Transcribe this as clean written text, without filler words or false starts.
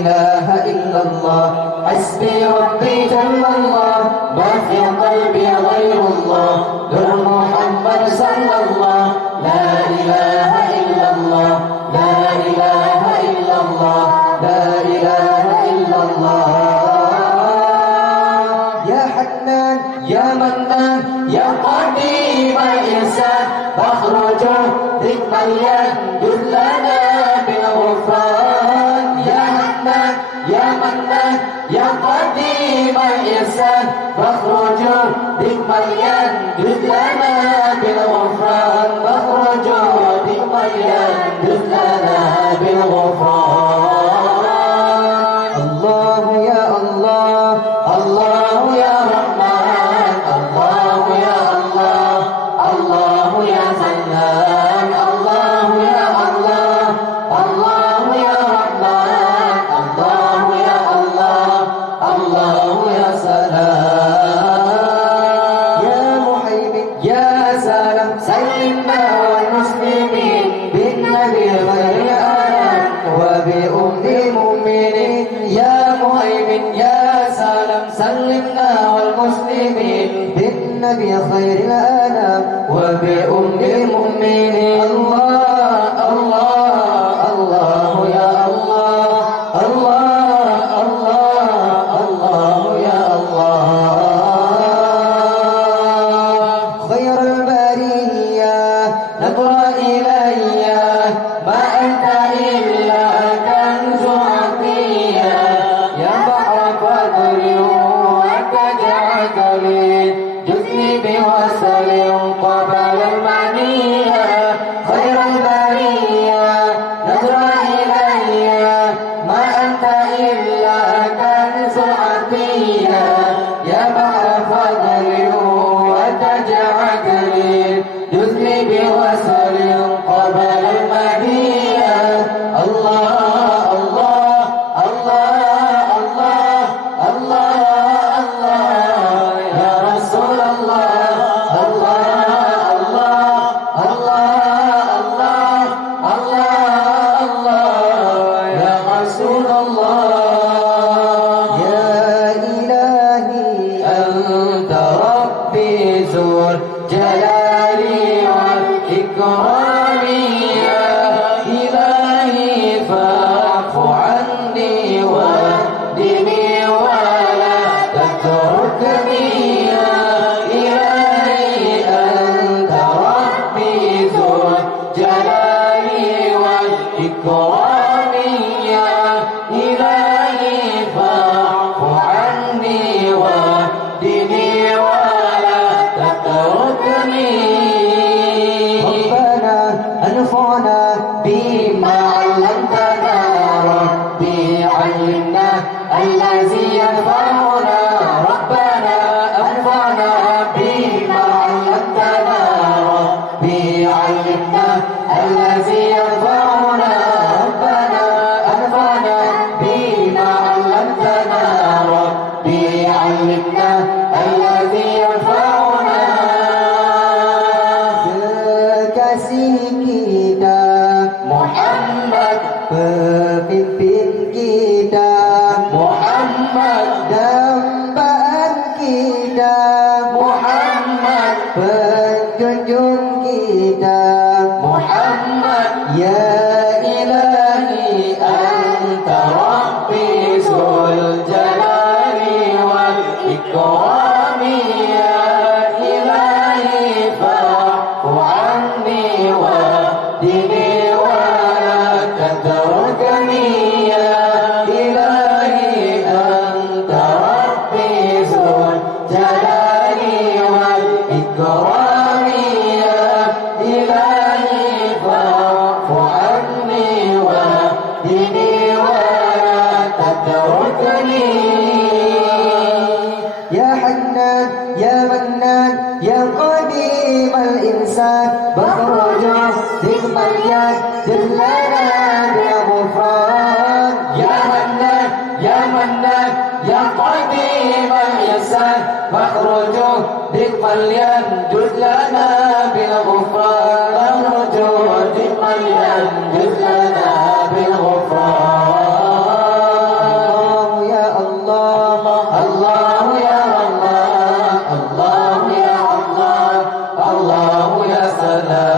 إله إلا الله حسبي ربي جل الله ما في قلبي غير الله نور محمد صلى الله لا إله إلا الله لا إله إلا الله لا إله إلا الله يا حنان يا منان يا قديم الإنسان فاخرج ذكرا ينجد لنا بالغفران يا حنان يا منان يا قديم الإنسان فاخرج ذكرا ينجد لنا بالغفران فاخرج ذكرا ينجد لنا بالغفران الله يا الله الله يا رحمن الله يا الله الله يا سلام الله يا الله الله يا رحمن الله يا الله الله يا سلام يا محيمن يا سلام سلمنا والمسلمين بالنبي خير الأنام وبأم المؤمنين يا مهيمن يا سلام سلمنا والمسلمين بالنبي خير الأنام وبأم المؤمنين الله الله الله يا الله الله الله الله يا الله خير البرية نظر إلي ما أنت إلا كنز عطية يا بحر فضل وتجعل لي جزني بوصل قبل المنية خير البرية نظر إلي ما أنت إلا كنز عطية يا بحر فضل وتجعل لي جزني بوصل قبل المنية الله الله الله الله الله الله يا رسول الله الله الله الله الله الله الله يا رسول الله يا إلهي أنت ربي زور جلالي والإكرام يا إلهي فاعف عني واهدني ولا تتركني يا إلهي أنت ربي ذو الجلال والإكرام يا إلهي فاعف عني واهدني ولا تتركني ربنا انفعنا بما علمتنا ربي علمنا الذي ينفعنا ربنا انفعنا بما علمتنا ربي علمنا الذي ينفعنا ربنا انفعنا بما علمتنا ربي علمنا الذي ينفعنا kekasih kita Muhammad pemimpin kita Muhammad dambaan kita Muhammad penjunjung kita Muhammad ya ilahi anta rabbi zul jalali wal ikrami ya ilahi fa'fu anni wahdini wa la tatrukni ya ilahi anta rabbi zul jalali wal ikrami ya ilahi fa'fu anni wahdini wa la tatrukni يا حنان يا منان يا قديم الإنسان بخرج ذكرا يجد لنا بالغفران يا حنان يا منان يا قديم الإنسان بخرج ذكرا يجد لنا بالغفران بخرج ذكرا يجد لنا بالغفران لا